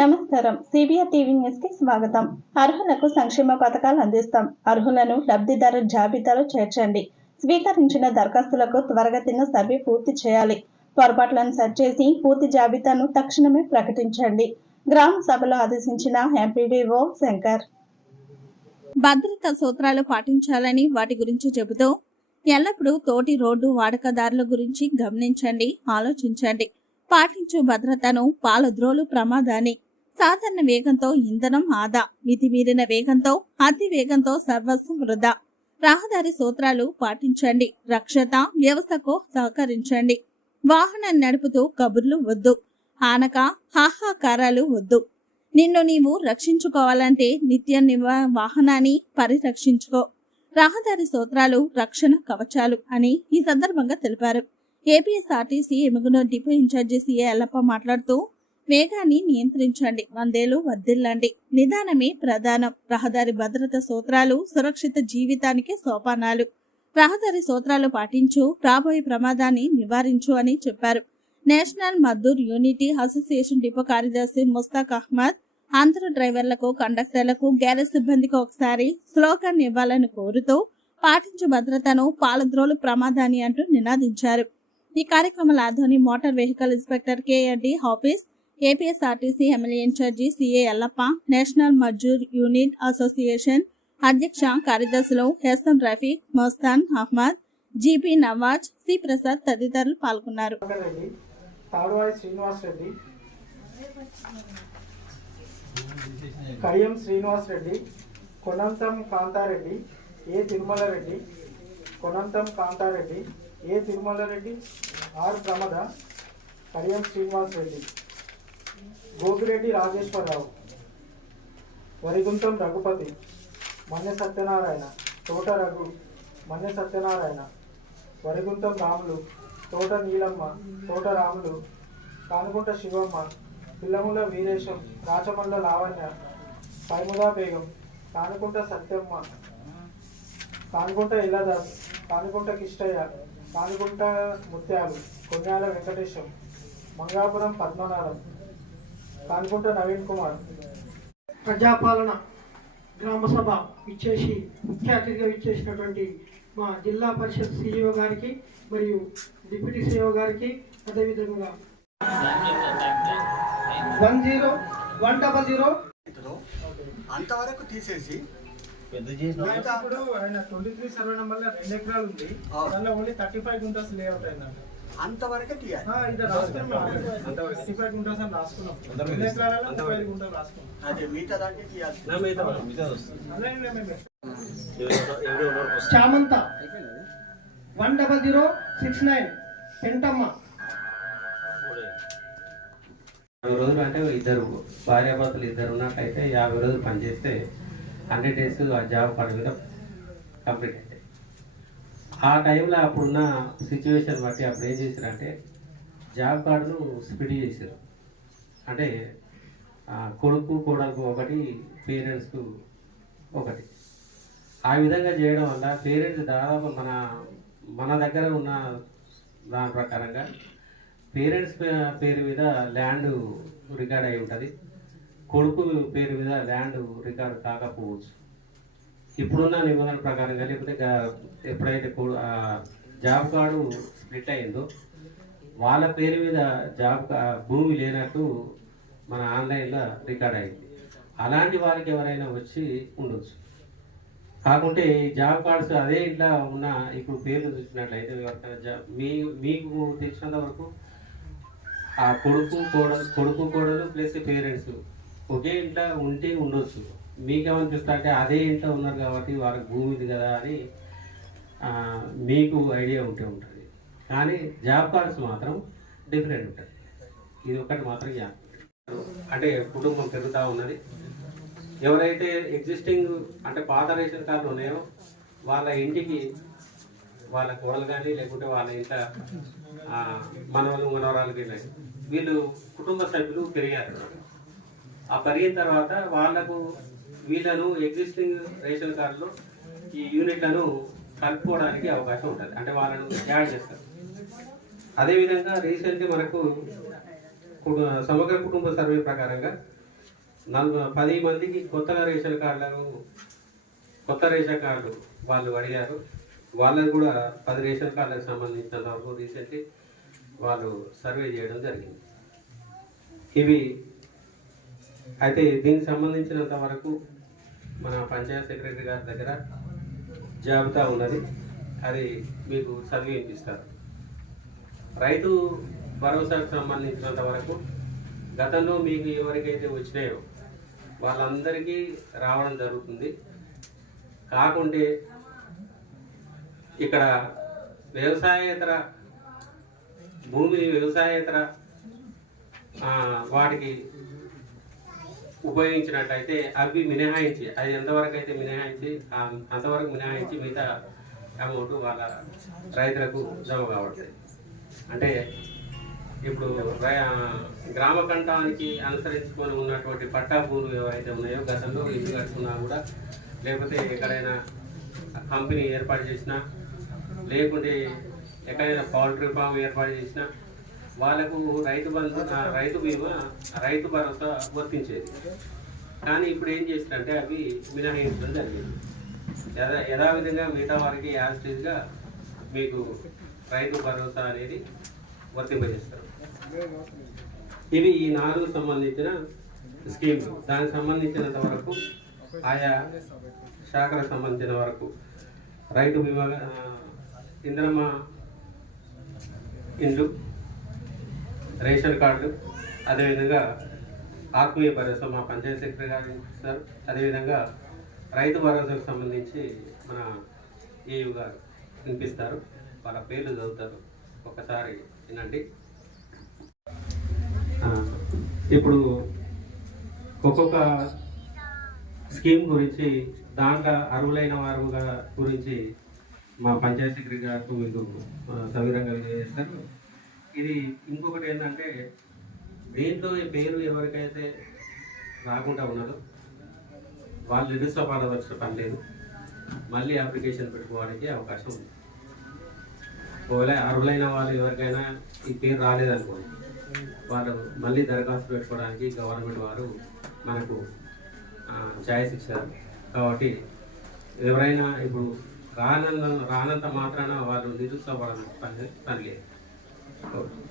నమస్కారం. CBR TV న్యూస్కి స్వాగతం. అర్హులకు సంక్షేమ పథకాలు అందిస్తాం. అర్హులను లబ్ధిదారుల జాబితాలో చేర్చండి. స్వీకరించిన దరఖాస్తులకు త్వరగతిన సర్వే పూర్తి చేయాలి. పొరపాట్లను సరిచేసి పూర్తి జాబితాను తక్షణమే ప్రకటించండి. గ్రామ సభలో ఆదేశించిన ఎంపీడీఓ శంకర్. భద్రతా సూత్రాలు పాటించాలని వాటి గురించి చెబుతూ ఎల్లప్పుడూ తోటి రోడ్డు వాడకదారుల గురించి గమనించండి ఆలోచించండి. పాటించు భద్రతను పాలద్రోలు ప్రమాదాన్ని సాధారణ వేగంతో ఇంధనం ఆదా మితిమీరిన వేగంతో అతి వేగంతో సర్వస్వం వృధా. రహదారి సూత్రాలు పాటించండి. రక్షత వ్యవస్థకు సహకరించండి. వాహనం నడుపుతూ కబుర్లు వద్దు. ఆనక హాహాకారాలు వద్దు. నిన్ను నీవు రక్షించుకోవాలంటే నిత్యం నివ వాహనాన్ని పరిరక్షించుకో. రహదారి సూత్రాలు రక్షణ కవచాలు అని ఈ సందర్భంగా తెలిపారు. APSRTC Yemmiganur depot in charge CA Yellappa మాట్లాడుతూ వేగాన్ని నియంత్రించండి వందేలు వర్ధిల్లండి. నిదానమే ప్రధానం. రహదారి భద్రత సూత్రాలు సురక్షిత జీవితానికి సోపానాలు. రహదారి సూత్రాలు పాటించు రాబోయే ప్రమాదాన్ని నివారించు అని చెప్పారు. National Maddur unity association depot కార్యదర్శి ముస్తాక్ అహ్మద్ అందరు డ్రైవర్లకు కండక్టర్లకు గ్యారేజ్ సిబ్బందికి ఒకసారి స్లోగన్ ఇవ్వాలని కోరుతూ పాటించు భద్రతను పాలద్రోలు ప్రమాదాన్ని అంటూ నినాదించారు. ఈ కార్యక్రమంలో Adoni motor vehicle inspector KMD office APSRTC MLA in charge CA Yellappa national Mazdoor unit association అధ్యక్ష కార్యదర్శులు హెస్తం రఫీక్ మోస్తాన్ అహ్మద్ జీపీ నవాజ్ సి ప్రసాద్ తదితరులు పాల్గొన్నారు. Reddy Srinivas Reddy Kadiyam Srinivas Reddy Konantham Kantha Reddy A Tirumala Reddy Konantham Kantha Reddy A Tirumala Reddy R ప్రమద కడియం శ్రీనివాస్ రెడ్డి. గోపిరెడ్డి రాజేశ్వరరావు వరిగుంతం రఘుపతి మన్య సత్యనారాయణ తోట రఘు మన్య సత్యనారాయణ వరిగుంతం రాములు తోట నీలమ్మ తోట రాములు కానుగుంట శివమ్మ పిల్లముల వీరేశం రాచమల్ల లావణ్య పైముదా బేగం కానుకుంట సత్యమ్మ కానుకుంట ఇల్లదాస్ కానుకుంట కిష్టయ్య కానుకుంట ముత్యాలు కొన్యాల వెంకటేశం మంగాపురం పద్మనాభం. కానుకుంట నవీన్ కుమార్. ప్రజాపాలన గ్రామ సభ ఇచ్చేసి ముఖ్య అతిథిగా ఇచ్చేసినటువంటి మా జిల్లా పరిషత్ సిఇఓ గారికి మరియు డిప్యూటీ సిఇఓ గారికి అదేవిధంగా one zero one double zero. అంతవరకు తీసేసి ఇప్పుడు ఆయన ట్వంటీ త్రీ సర్వే నెంబర్ రెండు ఎకరాలు ఉంది. ఆ. దానిలో only thirty five guntas layout అయిందంట అంతవరకే తీయాలి. అదే మిగతా దాంట్లో తీయాలి. చామంత. One double zero six nine. Pentamma యాభై రోజులు అంటే ఇద్దరు భార్యాభర్తలు ఇద్దరు ఉన్నట్టయితే యాభై రోజులు పనిచేస్తే హండ్రెడ్ డేస్ ఆ జాబ్ కార్డు మీద కంప్లీట్ ఆ టైంలో అప్పుడున్న సిచ్యువేషన్ బట్టి అప్పుడు ఏం చేశారంటే జాబ్ కార్డును స్ప్లిట్ చేశారు అంటే కొడుకు కోడలకు ఒకటి పేరెంట్స్కు ఒకటి. ఆ విధంగా చేయడం వల్ల పేరెంట్స్ దాదాపు మన మన దగ్గర ఉన్న దాని ప్రకారంగా పేరెంట్స్ పేరు మీద ల్యాండ్ రికార్డ్ అయి ఉంటుంది. కొడుకు పేరు మీద ల్యాండ్ రికార్డ్ కాకపోవచ్చు. ఇప్పుడున్న నిబంధన ప్రకారంగా లేకపోతే ఎప్పుడైతే కొడు- జాబ్ కార్డు స్ప్లిట్ అయిందో వాళ్ళ పేరు మీద జాబ్ భూమి లేనట్టు మన ఆన్లైన్లో రికార్డ్ అయింది. అలాంటి వారికి ఎవరైనా వచ్చి ఉండొచ్చు. కాకుంటే జాబ్ కార్డ్స్ అదే ఇంట్లో ఉన్న ఇప్పుడు పేర్లు చూసినట్లయితే మీ మీకు తెలిసినంత వరకు ఆ కొడుకు కోడలు కొడుకు కోడలు ప్లస్ పేరెంట్స్ ఒకే ఇంట్లో ఉంటే ఉండొచ్చు. మీకేమనిపిస్తా అంటే అదే ఇంట్లో ఉన్నారు కాబట్టి వారికి భూమి ఇది కదా అని మీకు ఐడియా ఉంటే ఉంటుంది. కానీ జాబ్ కార్డ్స్ మాత్రం డిఫరెంట్ ఉంటుంది. ఇది ఒకటి మాత్రం జాబ్ అంటే కుటుంబం పెరుగుతూ ఉన్నది. ఎవరైతే ఎగ్జిస్టింగ్ అంటే పాత రేషన్ కార్డులు ఉన్నాయో వాళ్ళ ఇంటికి వాళ్ళ కోడలు కానీ లేకుంటే వాళ్ళ ఇంట్లో మనవలు మనవరాలు కానీ వీళ్ళు కుటుంబ సభ్యులు పెరిగారు. ఆ పెరిగిన తర్వాత వాళ్ళకు వీళ్ళను ఎగ్జిస్టింగ్ రేషన్ కార్డులో ఈ యూనిట్లను కలుపుకోవడానికి అవకాశం ఉంటుంది. అంటే వాళ్ళను యాడ్ చేస్తారు. అదేవిధంగా రీసెంట్గా మనకు సమగ్ర కుటుంబ సర్వే ప్రకారంగా నలభై పది మందికి కొత్తగా రేషన్ కార్డులను కొత్త రేషన్ కార్డు వాళ్ళు అడిగారు. వాళ్ళకు కూడా పది రేషన్ కార్డులకు సంబంధించిన వరకు రీసెంట్లీ వాళ్ళు సర్వే చేయడం జరిగింది. ఇవి అయితే దీనికి సంబంధించినంత వరకు మన పంచాయత్ సెక్రటరీ గారి దగ్గర జాబితా ఉన్నది. అది మీకు చదివి ఇస్తారు రైతు భరోసాకు సంబంధించినంత వరకు గతంలో మీకు ఎవరికైతే వచ్చినాయో వాళ్ళందరికీ రావడం జరుగుతుంది. కాకుంటే ఇక్కడ వ్యవసాయేతర భూమి వ్యవసాయేతర వాటికి ఉపయోగించినట్టయితే అవి మినహాయించి అది ఎంతవరకు అయితే మినహాయించి అంతవరకు మినహాయించి మిగతా అమౌంట్ వాళ్ళ రైతులకు జమ కావట్లేదు అంటే ఇప్పుడు గ్రామ కంఠానికి అనుసరించుకొని ఉన్నటువంటి పట్టా భూములు ఏవైతే ఉన్నాయో గతంలో ఇల్లు కట్టుకున్నా కూడా లేకపోతే ఎక్కడైనా కంపెనీ ఏర్పాటు చేసినా లేకుంటే ఎక్కడైనా పౌల్ట్రీ ఫామ్ ఏర్పాటు చేసినా వాళ్ళకు రైతు బంధు రైతు బీమా రైతు భరోసా వర్తించేది. కానీ ఇప్పుడు ఏం చేసినంటే అవి మినహాయించడం జరిగింది. యథా యథావిధంగా మిగతా వారికి యాజిటీస్గా మీకు రైతు భరోసా అనేది వర్తింపజేస్తారు. ఇవి ఈ నాలుగు సంబంధించిన స్కీమ్స్. దానికి సంబంధించినంత వరకు ఆయా శాఖలకు సంబంధించిన వరకు రైతు బీమా ఇంద్రమ్మ ఇండ్లు రేషన్ కార్డు అదేవిధంగా ఆత్మీయ భరోసా మా పంచాయత్ సెక్రటరీ గారు సార్ అదేవిధంగా రైతు భరోసాకు సంబంధించి మన ఏయు గారు వినిపిస్తారు. వాళ్ళ పేర్లు చదువుతారు. ఒకసారి వినండి. ఇప్పుడు ఒక్కొక్క స్కీమ్ గురించి దాంట్లో అర్హులైన వారుగా గురించి మా పంచాయత్ సెక్రటరీ గారు మీకు సవిరంగా సవివరంగా తెలియజేస్తారు. ఇది ఇంకొకటి ఏంటంటే దీంట్లో ఈ పేరు ఎవరికైతే రాకుండా ఉన్నదో వాళ్ళు నిరుత్సాహపడవలసిన పని లేదు. మళ్ళీ అప్లికేషన్ పెట్టుకోవడానికి అవకాశం ఉంది. ఒకవేళ అర్హులైన వాళ్ళు ఎవరికైనా ఈ పేరు రాలేదనుకోండి వాళ్ళు మళ్ళీ దరఖాస్తు పెట్టుకోవడానికి గవర్నమెంట్ వారు మనకు ఛాయిస్ ఇచ్చారు కాబట్టి ఎవరైనా ఇప్పుడు రానంత రానంత మాత్రాన వాళ్ళు నిరుత్సాహపడాలని పని పని లేదు. Okay.